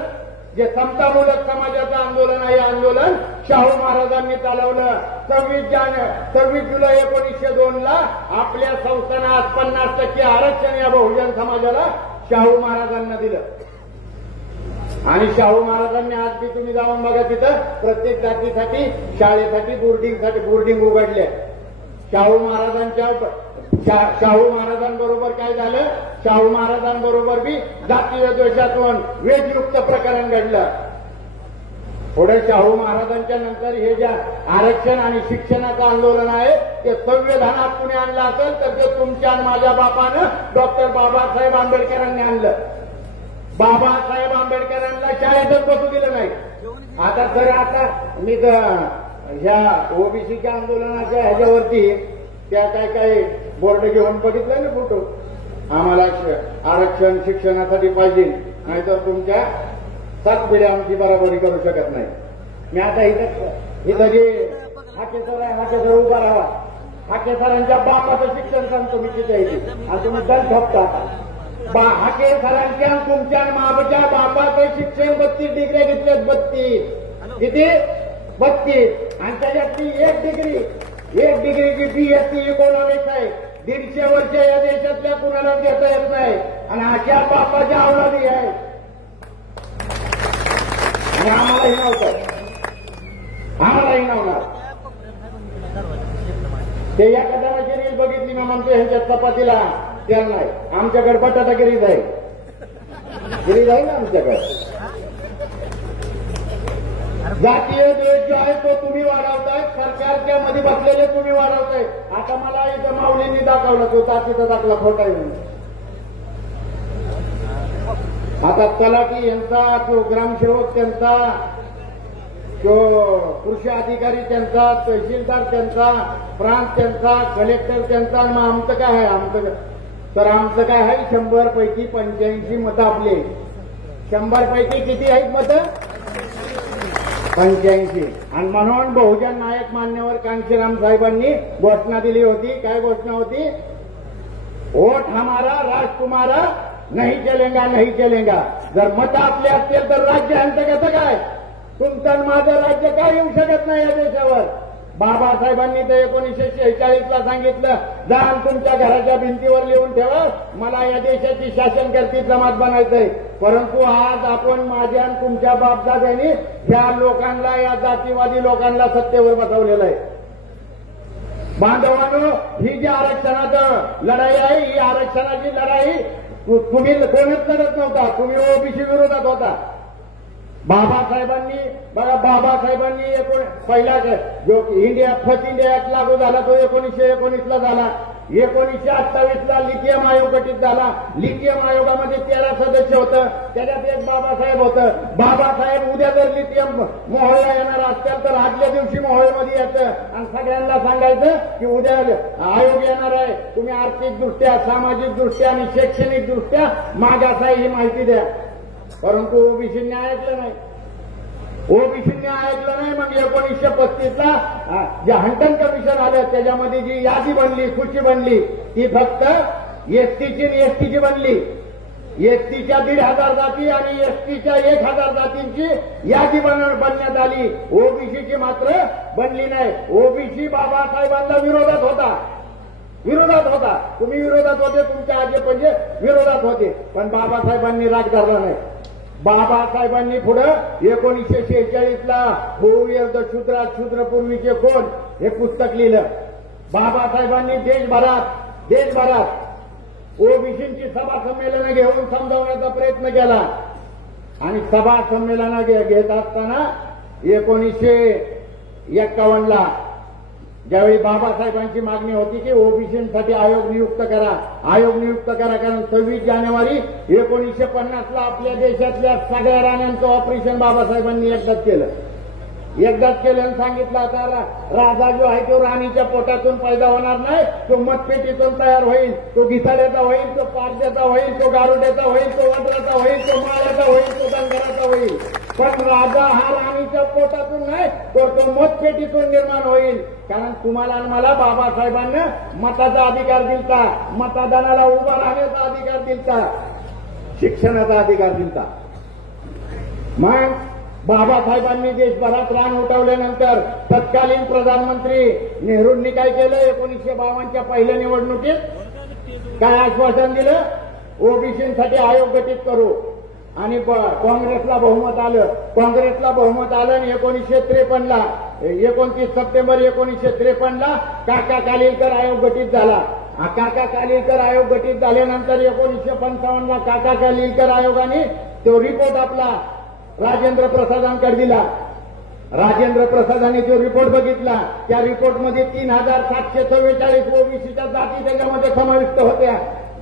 जे समतामूलक समाजाचं आंदोलन आहे आंदोलन शाहू महाराजांनी चालवलं. 26 जुलै 1902ला आपल्या संस्थानात 50% आरक्षण या बहुजन समाजाला शाहू महाराजांना दिलं. आणि शाहू महाराजांनी आज बी तुम्ही जाऊन बघा तिथं प्रत्येक जातीसाठी शाळेसाठी बोर्डिंग उघडले. शाहू महाराजांबरोबर काय झालं? शाहू महाराजांबरोबर बी जातीय द्वेषातून वेदयुक्त प्रकरण घडलं. पुढे शाहू महाराजांच्या नंतर हे जे आरक्षण आणि शिक्षणाचं आंदोलन आहे ते संविधानात कुणी आणलं असेल तर ते तुमच्या आणि माझ्या बापानं डॉक्टर बाबासाहेब आंबेडकरांनी आणलं. बाबासाहेब आंबेडकरांना शाळेतच बसू दिलं नाही. आता मी ह्या ओबीसीच्या आंदोलनाच्या ह्याच्यावरती त्या काय बोर्ड घेऊन बघितलं ना फोटो, आम्हाला आरक्षण शिक्षणासाठी पाहिजे नाहीतर तुमच्या 7 पिढ्या आमची बराबरी करू शकत नाही. मी आता इथं जे हाकेसर आहे हाकेसर उभा राहा. हाकेसरांच्या बापाचं शिक्षण सांगतो मी तिथे आणि तुम्ही दल ठोकता. हाके सरांच्या तुमच्या मापच्या बापाचं शिक्षण 32 डिग्री घेतल्यात. 32 किती? 32 आणि त्याच्यातली एक डिग्रीची बीएससी इकॉनॉमिक्स आहे. 150 वर्ष या देशातल्या कुणाला घेता येत नाही आणि अशा बापाच्या अवलादी आहे. आणि आम्हालाही नव्हतं. ते या कदमाची रील बघितली मी म्हणतो ह्यांच्या चपातीला त्याला नाही. आमच्याकडे बटाटा गिरीज आहे ना आमच्याकडे. जातीय द्वेष जो आहे तो तुम्ही वाढवताय. सरकारच्या मध्ये बसलेले तुम्ही वाढवताय. आता मला इथं माऊलींनी दाखवलं तो जातीचा दाखला खोटा येऊन. आता तलाठी यांचा तो ग्रामसेवक त्यांचा तो कृषी अधिकारी त्यांचा तहसीलदार त्यांचा प्रांत त्यांचा कलेक्टर त्यांचा. मग आमचं काय आहे? आमचं काय आहे? 100 पैकी 85 मतं आपले. 100 पैकी किती आहेत मतं? 85 आणि म्हणून बहुजन नायक मान्यवर कांशीराम साहेबांनी घोषणा दिली होती. काय घोषणा होती? वोट हमारा राजकुमारा नाही चलेगा नाही चलेगा. जर मत आपले असतील तर राज्य यांचं कसं काय? तुमचं आणि माझं राज्य काय येऊ शकत नाही या देशावर. बाबासाहेबांनी तर 1946ला सांगितलं, जाण तुमच्या घराच्या भिंतीवर लिहून ठेवा, मला या देशाची शासनकर्ती जमात बनायचंय. परंतु आज आपण माझ्या आणि तुमच्या बापदाद्यांनी या लोकांना, या जातीवादी लोकांना सत्तेवर बसवलेलं आहे. बांधवांनो, ही जी आरक्षणाचं लढाई आहे, ही आरक्षणाची लढाई तुम्ही कोणच लढत नव्हता. तुम्ही ओबीसी विरोधात होता. बाबासाहेबांनी बघा, बाबासाहेबांनी पहिला जो इंडिया फर्स्ट इंडिया ऍक्ट लागू झाला तो 1919ला झाला. 1928ला लिथियम आयोग गठीत झाला. लिथियम आयोगामध्ये 13 सदस्य होतं, त्याच्यात एक बाबासाहेब होतं. बाबासाहेब उद्या जर लिथियम मोहोळला येणार असतील तर आदल्या दिवशी मोहोळमध्ये यायचं आणि सगळ्यांना सांगायचं की उद्या आयोग येणार आहे, तुम्ही आर्थिकदृष्ट्या, सामाजिकदृष्ट्या आणि शैक्षणिकदृष्ट्या मागास आहे ही माहिती द्या. परंतु ओबीसींनी ऐकलं नाही. ओबीसींनी ऐकलं नाही. मग 1935ला जे हंटन कमिशन आलं त्याच्यामध्ये जी यादी बनली, सूची बनली, ती फक्त एसटीची आणि एसटीची बनली. एसटीच्या 1,500 जाती आणि एसटीच्या 1,000 जातींची यादी बनवण्यात आली. ओबीसीची मात्र बनली नाही. ओबीसी बाबासाहेबांना विरोधात होता. तुम्ही विरोधात होते, तुमचे आजे पंजे विरोधात होते, पण बाबासाहेबांनी राग धरला नाही. बाबासाहेबांनी पुढं 1946ला बहुवीर शूद्रात शूद्रपूर्वीचे कोण हे पुस्तक लिहिलं. बाबासाहेबांनी देशभरात ओबीसींची सभा संमेलनं घेऊन समजावण्याचा प्रयत्न केला. आणि सभा संमेलनं घेत असताना 1951ला ज्यावेळी बाबासाहेबांची मागणी होती की ओबीसींसाठी आयोग नियुक्त करा, कारण 26 जानेवारी 1950ला आपल्या देशातल्या सगळ्या राण्यांचं ऑपरेशन बाबासाहेबांनी एकदाच केलं आणि सांगितलं, आता राजा जो आहे तो राणीच्या पोटातून पैदा होणार नाही, तो मतपेटीतून तयार होईल, तो घिसाड्याचा होईल, तो पारद्याचा होईल, तो गारुड्याचा होईल, तो वज्राचा होईल, तो माळ्याचा होईल, तो दंगराचा होईल. पण राजा हा राणीच्या पोटातून नाही, तो मतपेटीतून निर्माण होईल. कारण तुम्हाला आणि मला बाबासाहेबांना मताचा अधिकार दिलता, मतदानाला उभा राहण्याचा अधिकार दिलता, शिक्षणाचा अधिकार दिलता. मग बाबासाहेबांनी देशभरात रान उठवल्यानंतर तत्कालीन प्रधानमंत्री नेहरूंनी काय केलं? 1952च्या पहिल्या निवडणुकीत काय आश्वासन दिलं? ओबीसींसाठी आयोग गठीत करू. आणि काँग्रेसला बहुमत आलं आणि 1953ला 29 सप्टेंबर 1953ला काका कालीलकर आयोग गठीत झाला. काका कालीलकर आयोग गठीत झाल्यानंतर 1955ला काका कालीलकर आयोगाने तो रिपोर्ट आपला राजेंद्र प्रसादांकडे दिला. राजेंद्र प्रसादांनी जो रिपोर्ट बघितला, त्या रिपोर्टमध्ये 3744 ओबीसीच्या जाती त्याच्यामध्ये समाविष्ट होत्या.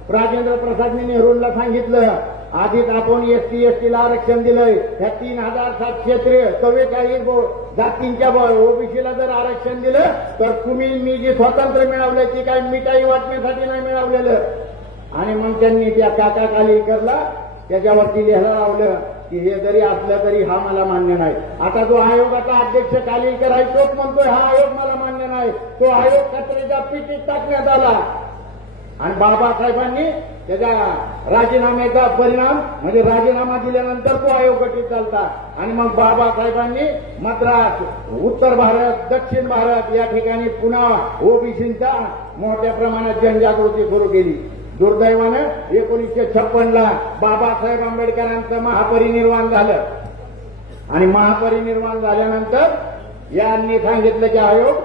राजेंद्र प्रसादने नेहरूंना सांगितलं, आधीच आपण एसटीला आरक्षण दिलंय, ह्या 3744 जातींच्या ओबीसीला जर आरक्षण दिलं तर मी जी स्वातंत्र्य मिळवलंय ती काय मिठाई वाटण्यासाठी नाही मिळवलेलं. आणि मग त्यांनी त्या काका कालीकरला त्याच्यावरती लिहायला लावलं की हे जरी असलं तरी हा मला मान्य नाही. आता जो आयोगाचा अध्यक्ष कालीकर आहे तोच म्हणतोय हा आयोग मला मान्य नाही. तो आयोग कचऱ्याच्या पिटीत टाकण्यात आला आणि बाबासाहेबांनी त्याच्या राजीनाम्याचा परिणाम म्हणजे राजीनामा दिल्यानंतर तो आयोग गठीत झाला. आणि मग बाबासाहेबांनी मद्रास, उत्तर भारत, दक्षिण भारत या ठिकाणी पुन्हा ओबीसींचा मोठ्या प्रमाणात जनजागृती सुरू केली. दुर्दैवानं 1956ला बाबासाहेब आंबेडकरांचं महापरिनिर्वाण झालं आणि महापरिनिर्वाण झाल्यानंतर यांनी सांगितलं की आयोग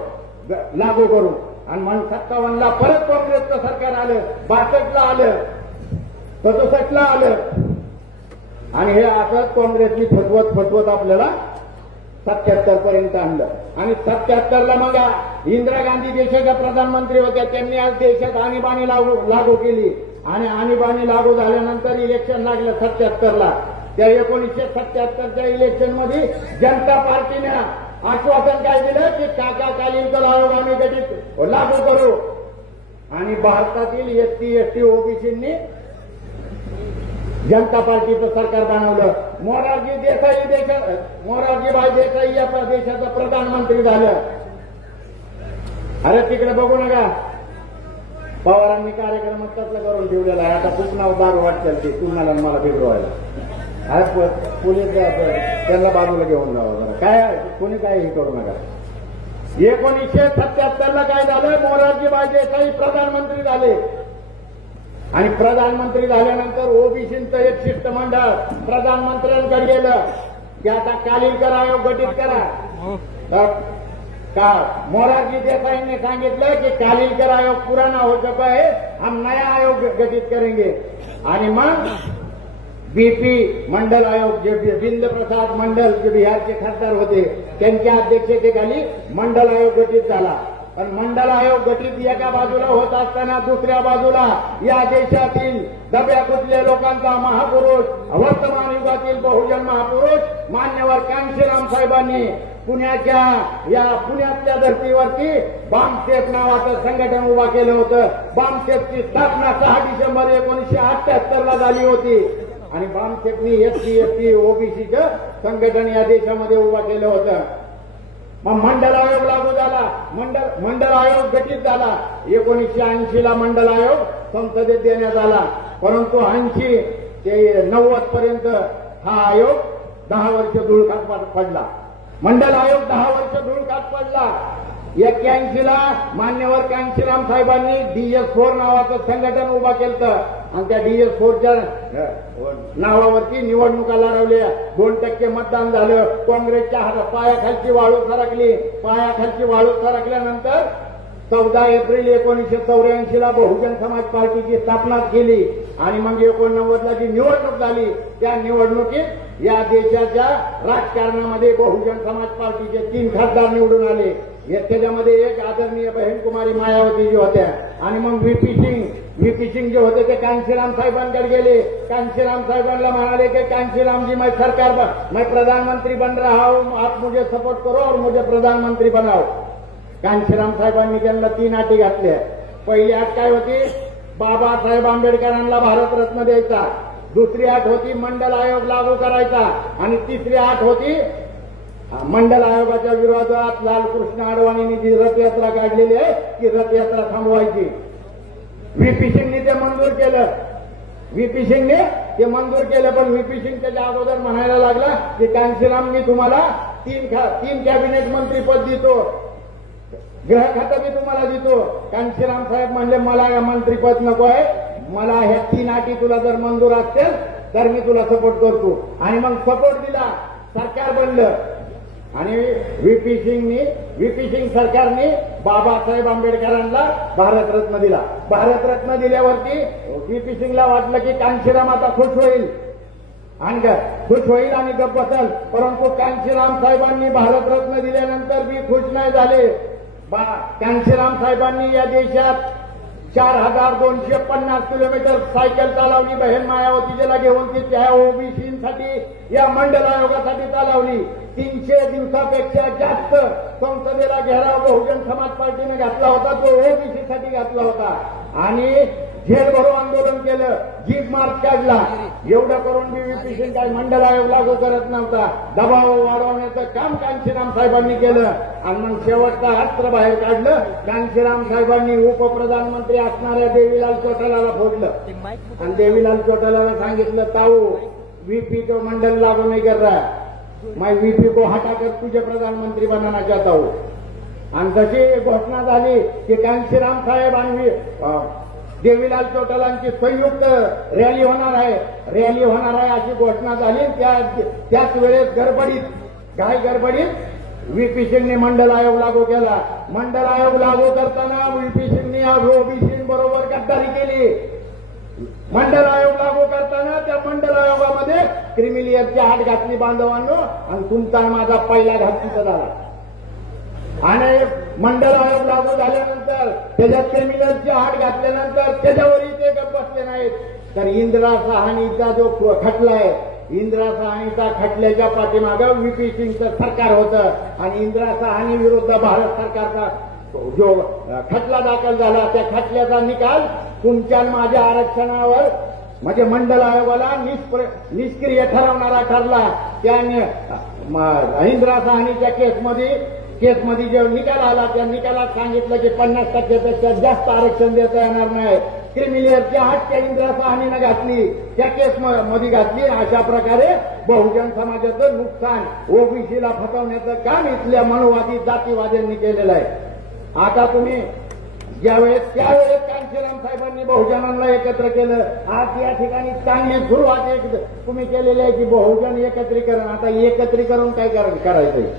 लागू करू. आणि मग 57ला परत काँग्रेसचं सरकार आलं, 62ला आलं, 67ला आलं आणि हे असंच काँग्रेसनी फसवत आपल्याला 77 पर्यंत आणलं. आणि 77ला मग इंदिरा गांधी देशाच्या प्रधानमंत्री होत्या, त्यांनी आज देशात आणीबाणी लागू केली आणि आणीबाणी लागू झाल्यानंतर इलेक्शन लागलं 77ला. त्या 1977च्या इलेक्शनमध्ये जनता पार्टीनं आश्वासन काय दिलं की काका कालीलकर आयोग आम्ही गठीत लागू करू. आणि भारतातील एसटी ओबीसींनी जनता पार्टीचं सरकार बनवलं. मोरारजी भाई देसाई या देशाचं प्रधानमंत्री झालं. अरे तिकडे बघू नका, पवारांनी कार्यक्रमात कसला करून ठेवलेला आहे. आता खूप नाव दारू वाटतं ते तुम्हाला मला बिघडवायला. आज पोलीस त्यांना बाजूला घेऊन जावं. काय कोणी काय हे करू नका. 1977ला काय झालं, मोरारजी भाई देसाई प्रधानमंत्री झाले आणि प्रधानमंत्री झाल्यानंतर ओबीसीचं एक शिष्टमंडळ प्रधानमंत्र्यांकडे गेलं की आता कालिलकर आयोग गठीत करा. का मोरारजी देसाईंनी सांगितलं की कालिलकर आयोग पुराना हो चुका है, हम नया आयोग गठीत करेंगे. आणि मग बीपी मंडल आयोग, जे बिंद प्रसाद मंडल जे बिहारचे खासदार होते त्यांच्या अध्यक्षतेखाली मंडल आयोग गठीत झाला. पण मंडल आयोग गठीत एका बाजूला होत असताना दुसऱ्या बाजूला या देशातील दब्या कुचल्या लोकांचा महापुरुष, वर्तमान युगातील बहुजन महापुरुष मान्यवर कांशीराम साहेबांनी पुण्यातल्या धर्तीवरती बामसेफ नावाचं संघटन उभा केलं होतं. बामसेफची स्थापना 6 डिसेंबर 1978ला झाली होती आणि बामसेफनी SC/ST ओबीसीचं संघटन या देशामध्ये उभा केलं होतं. मग मंडल आयोग लागू झाला, मंडल आयोग गठीत झाला. 1980ला मंडल आयोग संसदेत देण्यात आला. परंतु 80 ते 90 पर्यंत हा आयोग 10 वर्ष धुळकात पडला. मंडल आयोग 10 वर्ष धुळकात पडला. 81ला मान्यवर कांशीराम साहेबांनी DS4 नावाचं संघटन उभा केलं आणि त्या DS4च्या नावावरती निवडणुका लढवल्या. 2% मतदान झालं. काँग्रेसच्या पायाखालची वाळू सरकली. पायाखालची वाळू सरकल्यानंतर 14 एप्रिल 1984ला बहुजन समाज पार्टीची स्थापना केली आणि मग 89ला जी निवडणूक झाली त्या निवडणुकीत या देशाच्या राजकारणामध्ये बहुजन समाज पार्टीचे 3 खासदार निवडून आले. त्याच्यामध्ये एक आदरणीय बहीणकुमारी मायावती जी होत्या आणि मग व्हीपी सिंग जे होते ते कांशीराम साहेबांकडे गेले. कांशीराम साहेबांना म्हणाले की कांशीराम जी मैं प्रधानमंत्री बन रहा हूं, आप मुझे सपोर्ट करो और मुझे प्रधानमंत्री बनाओ. कांशीराम साहेबांनी त्यांना 3 अटी घातल्या. पहिली अट काय होती, बाबासाहेब आंबेडकरांना भारतरत्न द्यायचा. दुसरी अट होती मंडल आयोग लागू करायचा आणि तिसरी अट होती मंडल आयोगाच्या विरोधात लालकृष्ण अडवाणींनी जी रथयात्रा काढलेली आहे ती रथयात्रा थांबवायची. व्हीपी सिंगने ते मंजूर केलं. पण व्हीपी सिंग त्याच्या अगोदर म्हणायला लागला की कांशीराम मी तुम्हाला 3 कॅबिनेट मंत्रीपद देतो, गृह खातं मी तुम्हाला देतो. कांशीराम साहेब म्हणले मला मंत्रीपद नको आहे, मला ह्या 3 अटी तुला जर मंजूर असतील तर मी तुला सपोर्ट करतो. आणि मग सपोर्ट दिला, सरकार बनलं आणि व्हीपी सिंग सरकारने बाबासाहेब आंबेडकरांना भारतरत्न दिला. भारतरत्न दिल्यावरती व्हीपी सिंगला वाटलं की कांशीराम आता खुश होईल आणि गप्प बसल. परंतु कांशीराम साहेबांनी भारतरत्न दिल्यानंतर बी खुश नाही झाले. कांशीराम साहेबांनी या देशात 4250 किलोमीटर सायकल चालवली. बहीण मायावतीला घेऊन ती त्या ओबीसीसाठी या मंडल आयोगासाठी चालवली. 300 दिवसापेक्षा जास्त संसदेला घेराव बहुजन समाज पार्टीने घातला होता, तो ओबीसीसाठी घातला होता आणि जेल भरो आंदोलन केलं, जीप मार्च काढला. एवढं करून व्हीपी सिंग काय मंडल आयोग लागू करत नव्हता. दबाव वाढवण्याचं काम कांशीराम साहेबांनी केलं आणि मग शेवटचा अस्त्र बाहेर काढलं. कांशीराम साहेबांनी उपप्रधानमंत्री असणाऱ्या देवीलाल चौटालाला फोडलं आणि देवीलाल चौटालाला सांगितलं ताऊ व्हीपी को मंडल लागू नहीं कर रहा है, मैं व्हीपी को हटाकर तुझे प्रधानमंत्री बनाना चाहता हूं. आणि तशी घोषणा झाली की कांशीराम साहेब आणि देवीलाल चौटालांची संयुक्त रॅली होणार आहे अशी घोषणा झाली. त्याच वेळेस गडबडीत व्हीपी सिंगने मंडल आयोग लागू केला. मंडल आयोग लागू करताना व्हीपी सिंगने ओबीसी बरोबर गद्दारी केली. मंडल आयोग लागू करताना त्या मंडल आयोगामध्ये क्रिमिलियरची आट घातली बांधवांनो आणि तुमचा माझा पहिला घात तिथं झाला. आणि मंडल आयोग लागू झाल्यानंतर त्याच्यात क्रिमिनलची आट घातल्यानंतर त्याच्यावरही ते गप्प बसले नाहीत. तर इंदिरा साहनीचा जो खटला आहे, इंदिरा साहनीचा खटल्याच्या पाठीमागं व्हीपी सिंगचं सरकार होतं आणि इंदिरा साहनी विरुद्ध भारत सरकारचा जो खटला दाखल झाला त्या खटल्याचा निकाल तुमच्या माझ्या आरक्षणावर म्हणजे मंडल आयोगाला निष्क्रिय ठरवणारा ठरला. त्याने इंदिरा साहनीच्या केसमध्ये जो निकाल आला त्या निकालात सांगितलं की 50%पेक्षा जास्त आरक्षण देता येणार नाही. क्रिमिलियरची हत्या इंदिरा साहनीनं घातली, त्या केसमध्ये घातली. अशा प्रकारे बहुजन समाजाचं नुकसान, ओबीसीला फसवण्याचं काम इथल्या मनोवादी जातीवाद्यांनी केलेलं आहे. आता तुम्ही त्यावेळेस कांशीराम साहेबांनी बहुजनांना एकत्र केलं. आज या ठिकाणी चांगली सुरुवात तुम्ही केलेली आहे की बहुजन एकत्रीकरण. आता एकत्रीकरण काय करायचंय?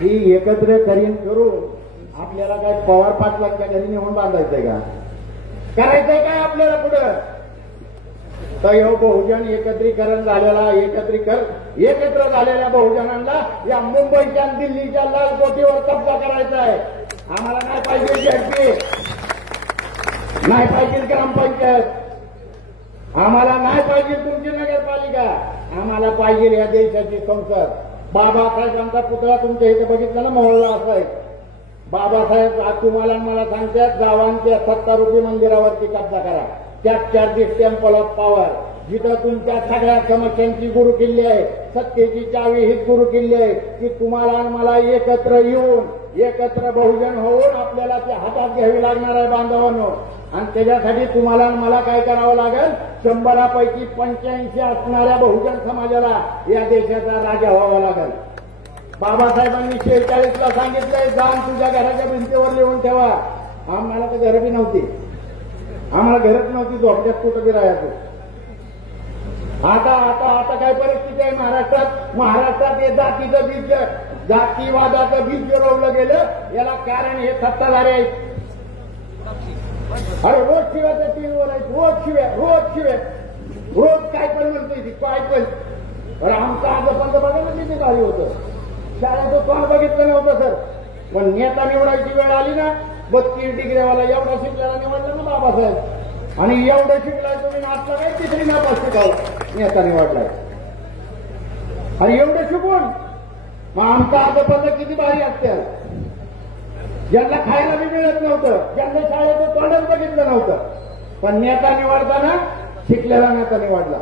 ही एकत्रीकरण करून आपल्याला काय पवार पाटलांच्या घरी नेऊन बांधायचंय का? करायचंय काय आपल्याला पुढं? तर हे बहुजन एकत्रीकरण झालेला एकत्र झालेल्या बहुजनांना या मुंबईच्या दिल्लीच्या लालकोटीवर कब्जा करायचा आहे. आम्हाला नाही पाहिजे झडपी, नाही पाहिजे ग्रामपंचायत, आम्हाला नाही पाहिजे तुमची नगरपालिका, आम्हाला पाहिजे या देशाची संसद. बाबासाहेबांचा पुतळा तुमच्या इथे बघितला ना मोहल्ला असा आहे. बाबासाहेब आज तुम्हाला मला सांगतात गावांच्या 70 रुपये मंदिरावरती कब्जा करा. त्यात टेम्पल ऑफ पॉवर, जिथं तुमच्या सगळ्या समस्यांची गुरुकिल्ली आहे, सत्तेची चावी ही गुरुकिल्ली आहे की तुम्हाला आणि मला एकत्र येऊन एकत्र बहुजन होऊन आपल्याला ते हातात घ्यावी लागणार आहे बांधवांनो. आणि त्याच्यासाठी तुम्हाला आणि मला काय करावं लागेल? 100पैकी 85 असणाऱ्या बहुजन समाजाला या देशाचा राजा व्हावा लागेल. बाबासाहेबांनी 46ला सांगितलंय जाऊन तुझ्या घराच्या भिंतीवर लिहून ठेवा. आम्हाला तर घर बी नव्हती, आम्हाला घरच नव्हती, झोपड्यात कुठं बी राहायचं. आता काय परिस्थिती आहे महाराष्ट्रात हे जातीचं बीज, जातीवादाचं बीज जे रोवलं गेलं याला कारण हे सत्ताधारी आहेत. अरे रोज शिव्या त्या टीव्हीवर आहेत, रोज काय पण म्हणतोय काय पण. अरे आमचं आज पंतप्रधान किती गाडी होतं, शाळेचं तोंड बघितलं नव्हतं सर. पण नेता निवडायची वेळ आली ना, 32 डिग्रीवाला एवढा शिकलेला निवडला ना बाबासाहेब. आणि एवढं शिकलाय तुम्ही नाचला काय 3री नापास शिकावं नेता निवडलाय. आणि एवढं शिकून मग आमचा अर्धपंध किती भारी असते. ज्यांना खायला बी मिळत नव्हतं, ज्यांना शाळेचं तोंडच बघितलं नव्हतं, पण नेता निवडताना शिकलेला नेता निवडला.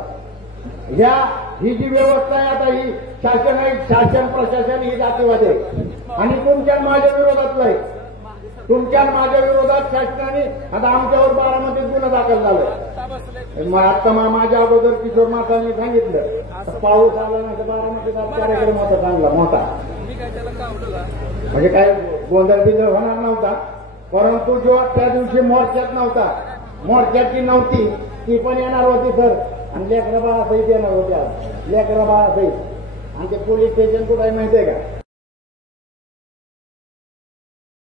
ही जी व्यवस्था आहे आता ही शासन प्रशासन ही जातीवादी आहे आणि तुमच्या माझ्या विरोधातलं आहे. तुमच्या माझ्या विरोधात शासनाने आता आमच्यावर बारामतीत गुन्हा दाखल झाला. आता माझ्या अगोदर किशोर मातांनी सांगितलं पाऊस आला नाही तर बारामतीत कार्यक्रम होता चांगला मोठा, म्हणजे काय गोंधळ बिंधळ होणार नव्हता. परंतु जो त्या दिवशी मोर्चात नव्हता, मोर्चाची नव्हती ती पण येणार होती सर. आणि लेकरं बाळासहित येणार होत्या, लेकरं बाळासहित. आणि ते पोलीस स्टेशन कुठे आहे माहितीये का?